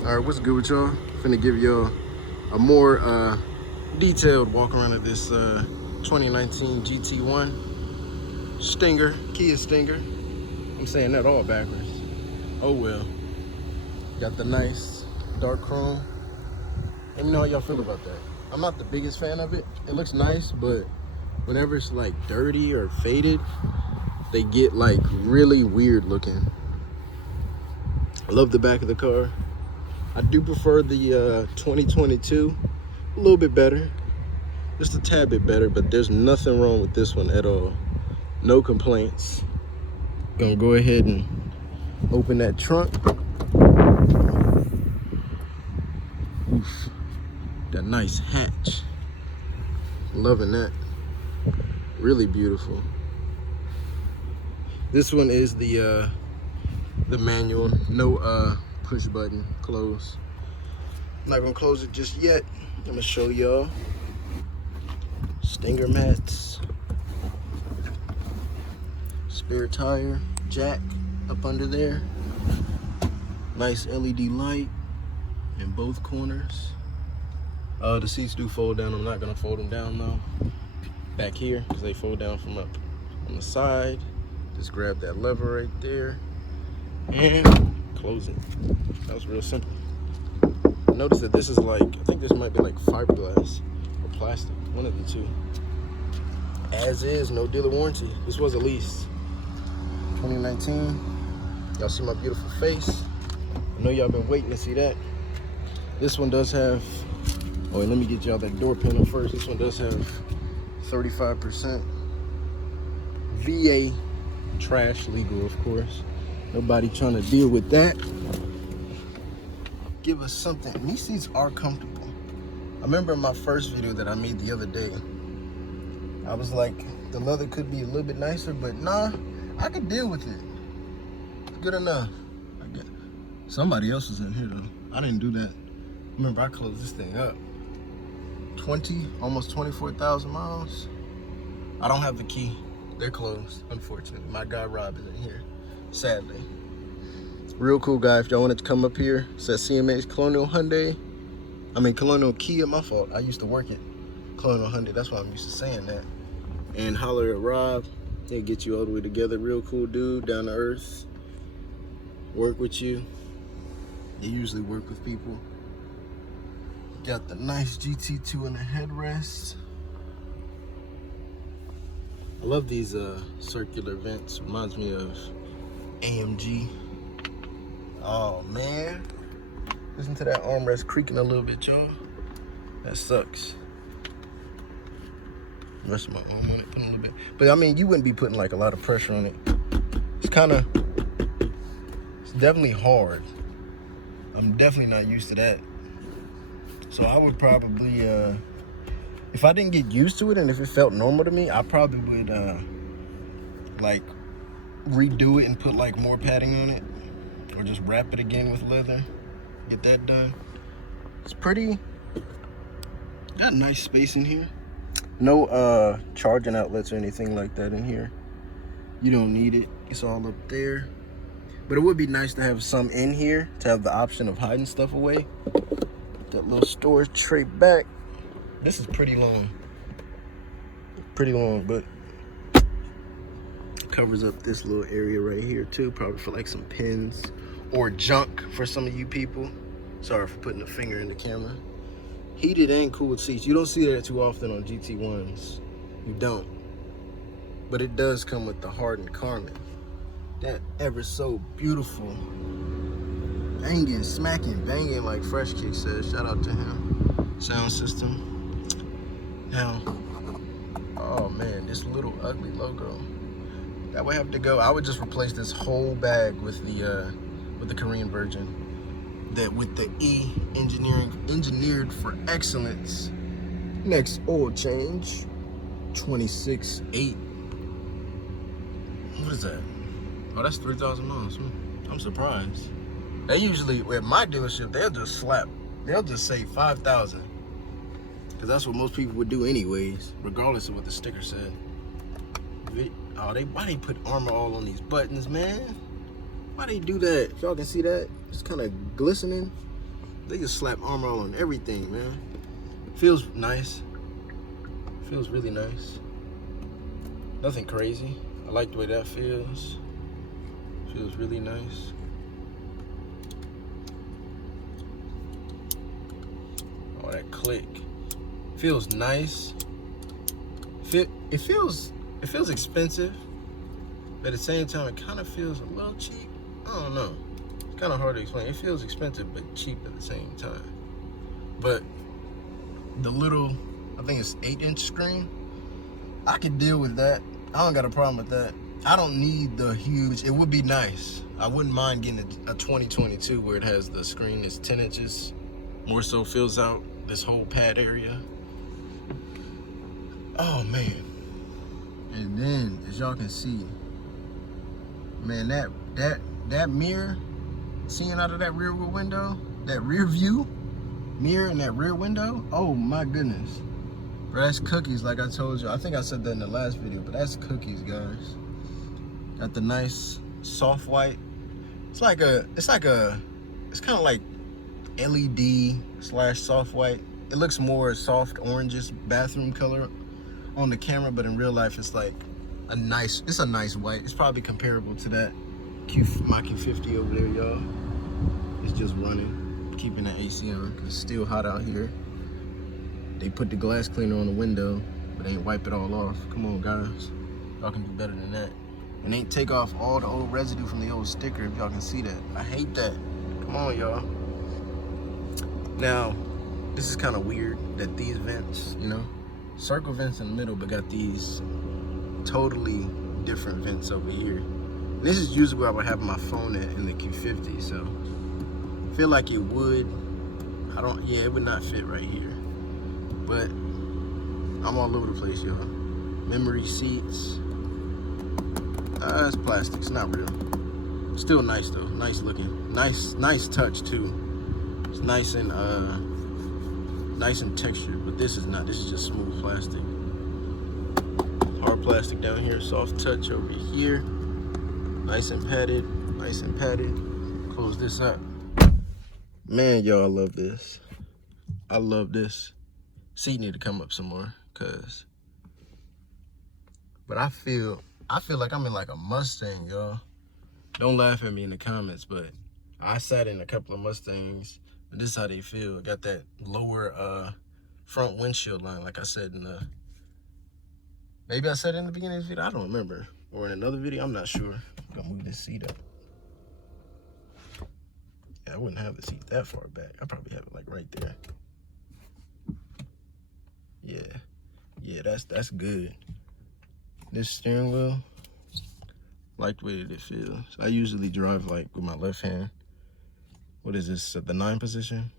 All right, what's good with y'all? Finna give y'all a more detailed walk around of this 2019 GT1 Stinger, KIA Stinger. I'm saying that all backwards. Oh well. Got the nice dark chrome. Let me know how y'all feel about that. I'm not the biggest fan of it. It looks nice, but whenever it's like dirty or faded, they get like really weird looking. I love the back of the car. I do prefer the 2022, a little bit better, just a tad bit better, but there's nothing wrong with this one at all. No complaints. Gonna go ahead and open that trunk. Oof, that nice hatch. Loving that. Really beautiful. This one is the manual, no push button close. I'm not gonna close it just yet. I'm gonna show y'all Stinger mats, spare tire, jack up under there, nice LED light in both corners. The seats do fold down. I'm not gonna fold them down though. Back here, because they fold down from up on the side. Just grab that lever right there and close it. That was real simple. Notice that this is like, I think this might be like fiberglass or plastic, one of the two. As is, no dealer warranty. This was a lease. 2019. Y'all see my beautiful face? I know y'all been waiting to see that. This one does have, oh wait, let me get y'all that door panel first. This one does have 35% VA trash legal, of course. Nobody trying to deal with that. Give us something. These seats are comfortable. I remember in my first video that I made the other day, I was like, the leather could be a little bit nicer, but nah, I could deal with it. It's good enough. Somebody else was in here though. I didn't do that. Remember, I closed this thing up. Almost 24,000 miles. I don't have the key. They're closed, unfortunately. My guy Rob isn't here, sadly. Real cool guy. If y'all wanted to come up here, it says CMH Colonial Kia, my fault. I used to work at Colonial Hyundai. That's why I'm used to saying that. And holler at Rob. He'll get you all the way together. Real cool dude, down to earth. Work with you. They usually work with people. Got the nice GT2 in the headrest. I love these circular vents. Reminds me of AMG. Oh man. Listen to that armrest creaking a little bit, y'all. That sucks. Rest of my arm on it, put a little bit. But I mean, you wouldn't be putting like a lot of pressure on it. It's definitely hard. I'm definitely not used to that. So I would probably, if I didn't get used to it and if it felt normal to me, I probably would like redo it and put like more padding on it, or just wrap it again with leather. Get that done. It's pretty, got nice space in here. No charging outlets or anything like that in here. You don't need it. It's all up there. But it would be nice to have some in here to have the option of hiding stuff away. That little storage tray back. This is pretty long. Pretty long, but covers up this little area right here too. Probably for like some pins or junk for some of you people. Sorry for putting a finger in the camera. Heated and cooled seats. You don't see that too often on GT1s. You don't. But it does come with the hardened Carmen. That ever so beautiful. Banging, smacking, banging, like Fresh Kick says. Shout out to him. Sound system. Now, oh man, this little ugly logo. That would have to go. I would just replace this whole bag with the Korean version. That with the E engineered for excellence. Next oil change, 26.8. What is that? Oh, that's 3,000 miles. I'm surprised. They usually, at my dealership, they'll just say 5,000. Because that's what most people would do anyways, regardless of what the sticker said. Oh, why they put Armor All on these buttons, man? Why they do that? If y'all can see that, it's kind of glistening. They just slap armor on everything, man. Feels nice. Feels really nice. Nothing crazy. I like the way that feels. Feels really nice. Oh, that click. Feels nice. It feels expensive, but at the same time, it kind of feels a little cheap. I don't know. It's kind of hard to explain. It feels expensive, but cheap at the same time. But the little, I think it's 8-inch screen, I could deal with that. I don't got a problem with that. I don't need the huge, it would be nice. I wouldn't mind getting a 2022 where it has the screen is 10 inches, more so fills out this whole pad area. Oh man. And then, as y'all can see, man, that mirror, seeing out of that rear window, that rear view mirror in that rear window, oh my goodness. Bro, that's cookies, like I told you. I think I said that in the last video, but that's cookies, guys. Got the nice soft white. It's kind of like LED / soft white. It looks more soft orangish bathroom color on the camera, but in real life it's like it's a nice white. It's probably comparable to that my Q50 over there, y'all. It's just running, keeping the AC on, because it's still hot out here. They put the glass cleaner on the window, but they ain't wipe it all off. Come on, guys. Y'all can do better than that. And ain't take off all the old residue from the old sticker, if y'all can see that. I hate that. Come on, y'all. Now, this is kind of weird that these vents, you know, circle vents in the middle, but got these totally different vents over here. This is usually where I would have my phone at in the Q50, so I feel like it would. It would not fit right here. But I'm all over the place, y'all. Memory seats. It's plastic, it's not real. Still nice though, nice looking. Nice touch too. It's nice and textured, but this is not. This is just smooth plastic. Hard plastic down here, soft touch over here. Nice and padded, nice and padded. Close this up. Man, y'all, I love this. I love this. Seat need to come up some more, but I feel like I'm in like a Mustang, y'all. Don't laugh at me in the comments, but I sat in a couple of Mustangs, and this is how they feel. Got that lower front windshield line, like I said in the, maybe I said in the beginning of this video, I don't remember. Or in another video, I'm not sure. I'm gonna move this seat up. Yeah, I wouldn't have the seat that far back. I probably have it like right there. Yeah, that's good. This steering wheel, like the way that it feels. I usually drive like with my left hand. What is this, the 9 position?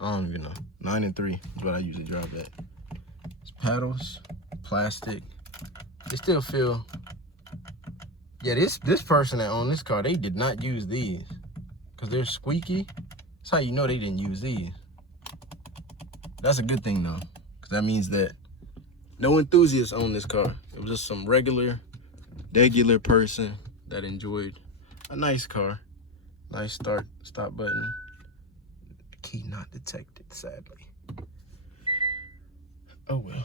I don't even know. 9 and 3 is what I usually drive at. It's paddles, plastic. They still feel, yeah, this person that owned this car, they did not use these because they're squeaky. That's how you know they didn't use these. That's a good thing though, because that means that no enthusiasts own this car. It was just some regular person that enjoyed a nice car. Nice stop button. Key not detected, sadly. Oh well.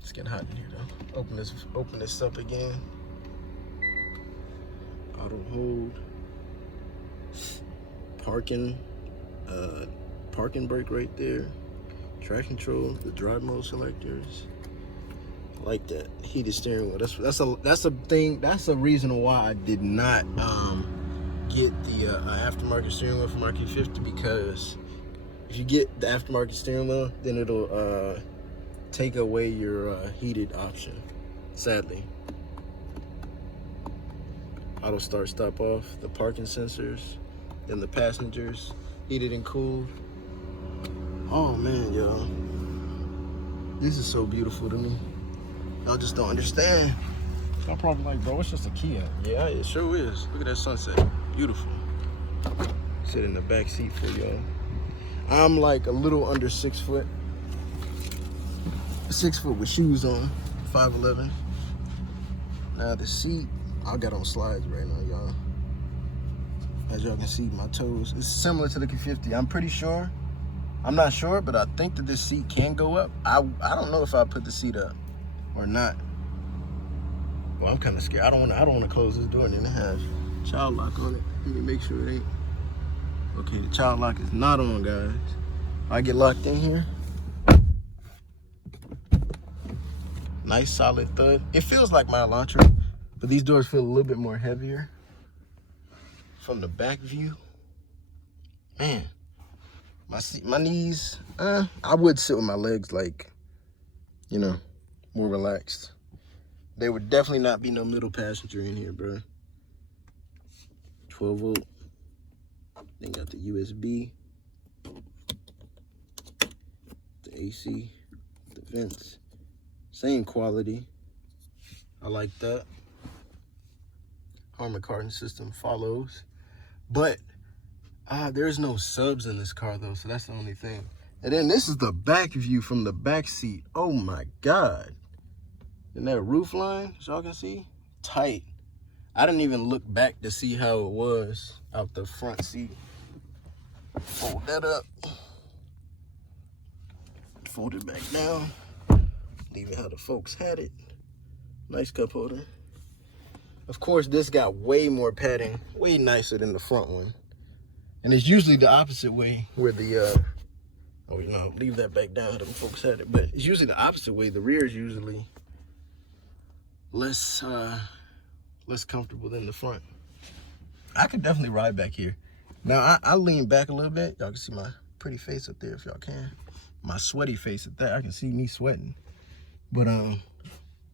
It's getting hot in here though. Open this up again. Auto hold. Parking brake right there. Traction control, the drive mode selectors. I like that. Heated steering wheel. That's a thing. That's a reason why I did not get the aftermarket steering wheel for my Q50, because if you get the aftermarket steering wheel, then it'll take away your heated option, sadly. Auto start stop off, the parking sensors, then the passengers, heated and cooled. Oh man, y'all, this is so beautiful to me. Y'all just don't understand. Y'all probably like, bro, it's just a Kia. Yeah, it sure is. Look at that sunset, beautiful. Sit in the back seat for y'all. I'm like a little under 6 foot. 6 foot with shoes on, 5'11". Now the seat, I got on slides right now, y'all. As y'all can see, my toes. It's similar to the Q50. I'm pretty sure. I'm not sure, but I think that this seat can go up. I don't know if I put the seat up or not. Well, I'm kind of scared. I don't want to close this door, and then it has child lock on it. Let me make sure it ain't. Okay, the child lock is not on, guys. I get locked in here. Nice solid thud. It feels like my Elantra, but these doors feel a little bit more heavier. From the back view, man, my knees, I would sit with my legs like, you know, more relaxed. There would definitely not be no middle passenger in here, bro. 12 volt. Then got the USB, the AC, the vents. Same quality. I like that. Harman Kardon system follows. But there's no subs in this car though, so that's the only thing. And then this is the back view from the back seat. Oh my God. And that roof line, as y'all can see, tight. I didn't even look back to see how it was out the front seat. Fold that up. Fold it back down. Leave it how the folks had it. Nice cup holder. Of course, this got way more padding, way nicer than the front one. And it's usually the opposite way where the, oh, you know, leave that back down, them folks had it. But it's usually the opposite way. The rear is usually less comfortable than the front. I could definitely ride back here. Now, I lean back a little bit. Y'all can see my pretty face up there if y'all can. My sweaty face at that. I can see me sweating. But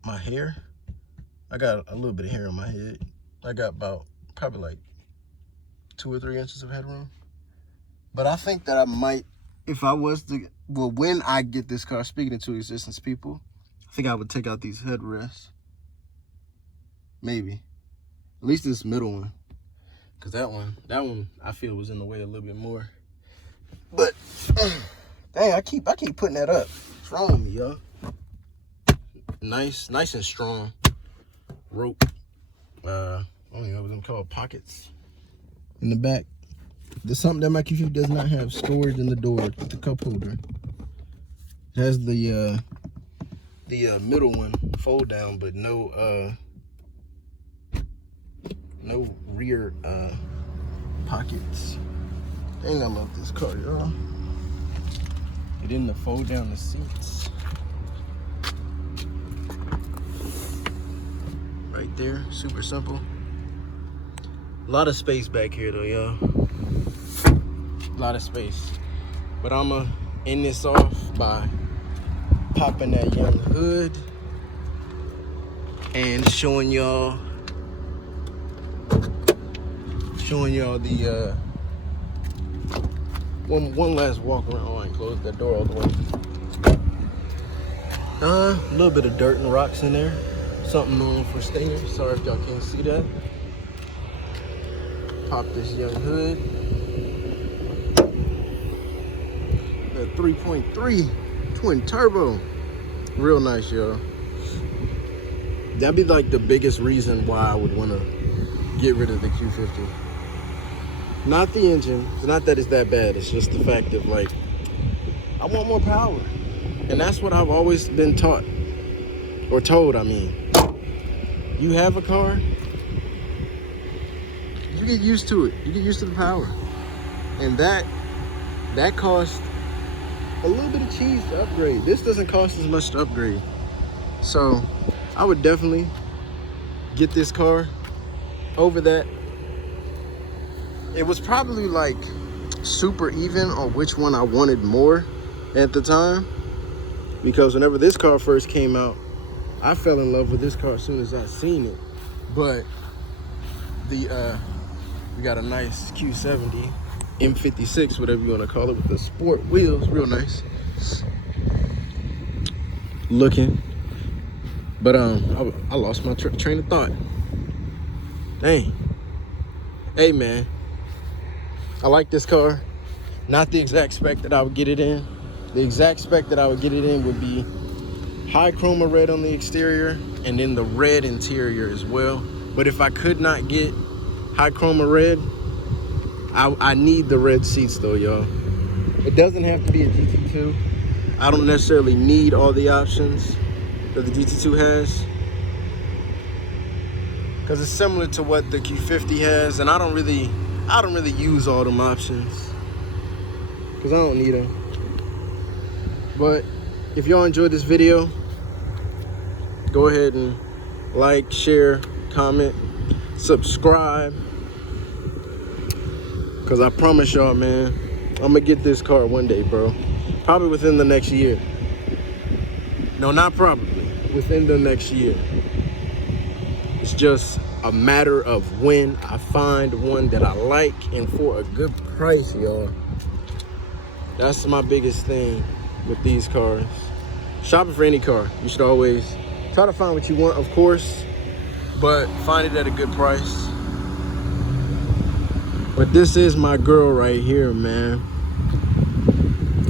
my hair, I got a little bit of hair on my head. I got about probably like 2 or 3 inches of headroom. But I think that I might, if I was to, well, when I get this car, speaking to existence people, I think I would take out these headrests. Maybe. At least this middle one. Because that one I feel was in the way a little bit more. But, dang, I keep putting that up. What's wrong with me, y'all? Nice and strong rope. I don't even know what them called, pockets in the back. There's something that my Q50 does not have: storage in the door with the cup holder. It has the middle one fold down, but no rear pockets. Dang, I love this car, y'all. It didn't fold down the seats. Right there, super simple. A lot of space back here though, y'all. A lot of space. But I'ma end this off by popping that young hood and showing y'all the one last walk around. Oh, I ain't closed that door all the way. A little bit of dirt and rocks in there. Something normal for Stinger. Sorry if y'all can't see that. Pop this young hood. That 3.3 twin turbo. Real nice, y'all. That'd be like the biggest reason why I would want to get rid of the Q50. Not the engine. It's not that it's that bad. It's just the fact that, like, I want more power. And that's what I've always been taught. Or told, I mean. You have a car, you get used to it. You get used to the power. And that costs a little bit of cheese to upgrade. This doesn't cost as much to upgrade. So I would definitely get this car over that. It was probably like super even on which one I wanted more at the time. Because whenever this car first came out, I fell in love with this car as soon as I seen it. But we got a nice Q70 M56, whatever you want to call it, with the sport wheels, real nice looking. But I lost my train of thought. Dang. Hey man, I like this car. Not the exact spec that I would get it in. The exact spec that I would get it in would be Hichroma Red on the exterior and then the red interior as well. But if I could not get Hichroma Red, I need the red seats though, y'all. It doesn't have to be a GT2. I don't necessarily need all the options that the GT2 has, because it's similar to what the Q50 has, and I don't really use all them options because I don't need them. But if y'all enjoyed this video, go ahead and like, share, comment, subscribe, because I promise y'all, man, I'm gonna get this car one day, bro. Probably within the next year. No, not probably. Within the next year. It's just a matter of when I find one that I like and for a good price, y'all. That's my biggest thing with these cars. Shopping for any car, you should always try to find what you want, of course, but find it at a good price. But this is my girl right here, man.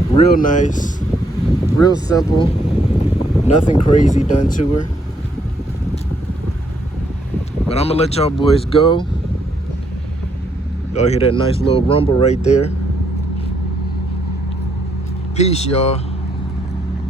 Real nice, real simple, nothing crazy done to her. But I'm gonna let y'all boys go. Y'all hear that nice little rumble right there? Peace, y'all.